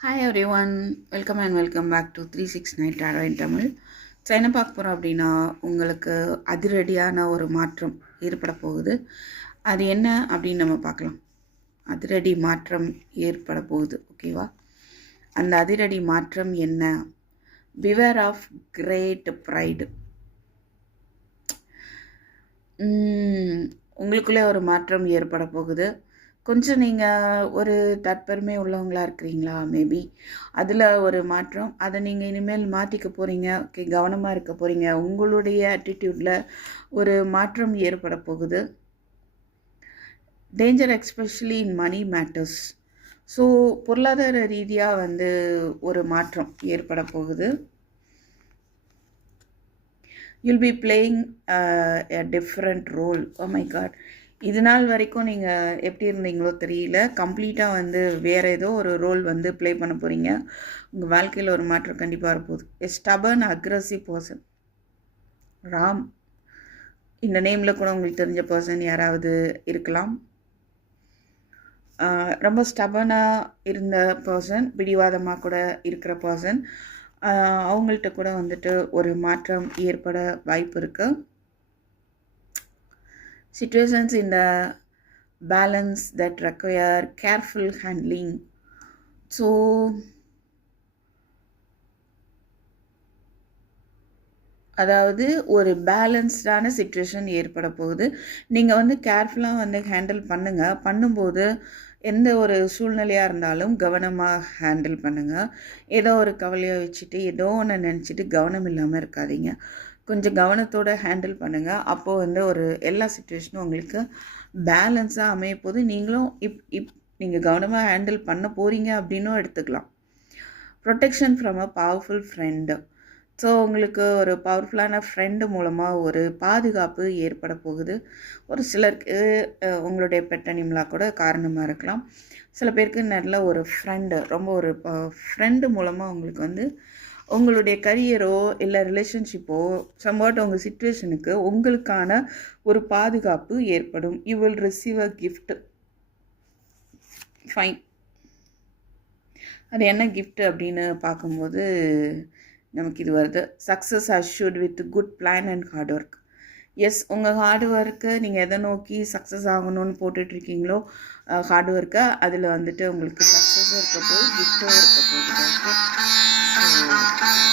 Hi everyone, welcome back to 369 Tarot in Tamil. என்ன பார்க்க போகிறோம் அப்படின்னா உங்களுக்கு அதிரடியான ஒரு மாற்றம் ஏற்பட போகுது. அது என்ன அப்படின்னு நம்ம பார்க்கலாம். அதிரடி மாற்றம் ஏற்பட போகுது, ஓகேவா? அந்த அதிரடி மாற்றம் என்ன? Beware of great pride. உங்களுக்குள்ளே ஒரு மாற்றம் ஏற்பட போகுது. கொஞ்சம் நீங்கள் ஒரு தற்பெருமை உள்ளவங்களாக இருக்கிறீங்களா? மேபி அதில் ஒரு மாற்றம். அதை நீங்கள் இனிமேல் மாற்றிக்க போகிறீங்க. ஓகே, கவனமாக இருக்க போகிறீங்க. உங்களுடைய ஆட்டிடியூடில் ஒரு மாற்றம் ஏற்பட போகுது. Danger especially in money matters. So பொருளாதார ரீதியாக ஒரு மாற்றம் ஏற்பட போகுது. You'll be playing a different role. Oh my god, இது நாள் வரைக்கும் நீங்கள் எப்படி இருந்தீங்களோ தெரியல. கம்ப்ளீட்டாக வேறு ஏதோ ஒரு ரோல் ப்ளே பண்ண போகிறீங்க. உங்கள் வாழ்க்கையில் ஒரு மாற்றம் கண்டிப்பாக வரப்போகுது. எ ஸ்டபர்ன் அக்ரஸிவ் பர்சன். ராம், இந்த நேமில் கூட உங்களுக்கு தெரிஞ்ச பர்சன் யாராவது இருக்கலாம். ரொம்ப ஸ்டபர்னாக இருந்த பர்சன், பிடிவாதமாக கூட இருக்கிற பர்சன், அவங்கள்ட்ட கூட ஒரு மாற்றம் ஏற்பட வாய்ப்பு இருக்குது. Situations in the balance that require careful handling. So அதாவது ஒரு பேலன்ஸ்டான சிச்சுவேஷன் ஏற்பட போகுது. நீங்கள் கேர்ஃபுல்லாக ஹேண்டில் பண்ணும்போது எந்த ஒரு சூழ்நிலையாக இருந்தாலும் கவனமாக ஹேண்டில் பண்ணுங்கள். ஏதோ ஒரு கவலையை வச்சுட்டு ஏதோ ஒன்று நினச்சிட்டு கவனம் இல்லாமல் இருக்காதீங்க. கொஞ்சம் கவனத்தோடு ஹேண்டில் பண்ணுங்கள். அப்போது ஒரு எல்லா சிச்சுவேஷனும் உங்களுக்கு பேலன்ஸாக அமைய போது நீங்களும் நீங்கள் கவனமாக ஹேண்டில் பண்ண போகிறீங்க அப்படின்னும் எடுத்துக்கலாம். Protection from a powerful friend. So உங்களுக்கு ஒரு பவர்ஃபுல்லான ஃப்ரெண்டு மூலமாக ஒரு பாதுகாப்பு ஏற்பட போகுது. ஒரு சிலருக்கு உங்களுடைய பெட் அனிமலாக கூட காரணமாக இருக்கலாம். சில பேருக்கு நல்ல ஒரு ஃப்ரெண்டு, ரொம்ப ஒரு ஃப்ரெண்டு மூலமாக உங்களுக்கு உங்களுடைய கரியரோ இல்லை ரிலேஷன்ஷிப்போ சம்வாட் உங்கள் சிச்சுவேஷனுக்கு உங்களுக்கான ஒரு பாதுகாப்பு ஏற்படும். You will receive a gift. Fine. அது என்ன கிஃப்ட் அப்படின்னு பார்க்கும்போது நமக்கு இது வருது. Success assured with good plan and hard work. Yes, உங்கள் ஹார்ட் ஒர்க்கு நீங்கள் எதை நோக்கி சக்ஸஸ் ஆகணும்னு போட்டுட்ருக்கீங்களோ ஹார்ட் ஒர்க்கை அதில் உங்களுக்கு சக்ஸஸும் இருக்க போது, கிஃப்ட்டும் இருக்க போகுது. ஓகே.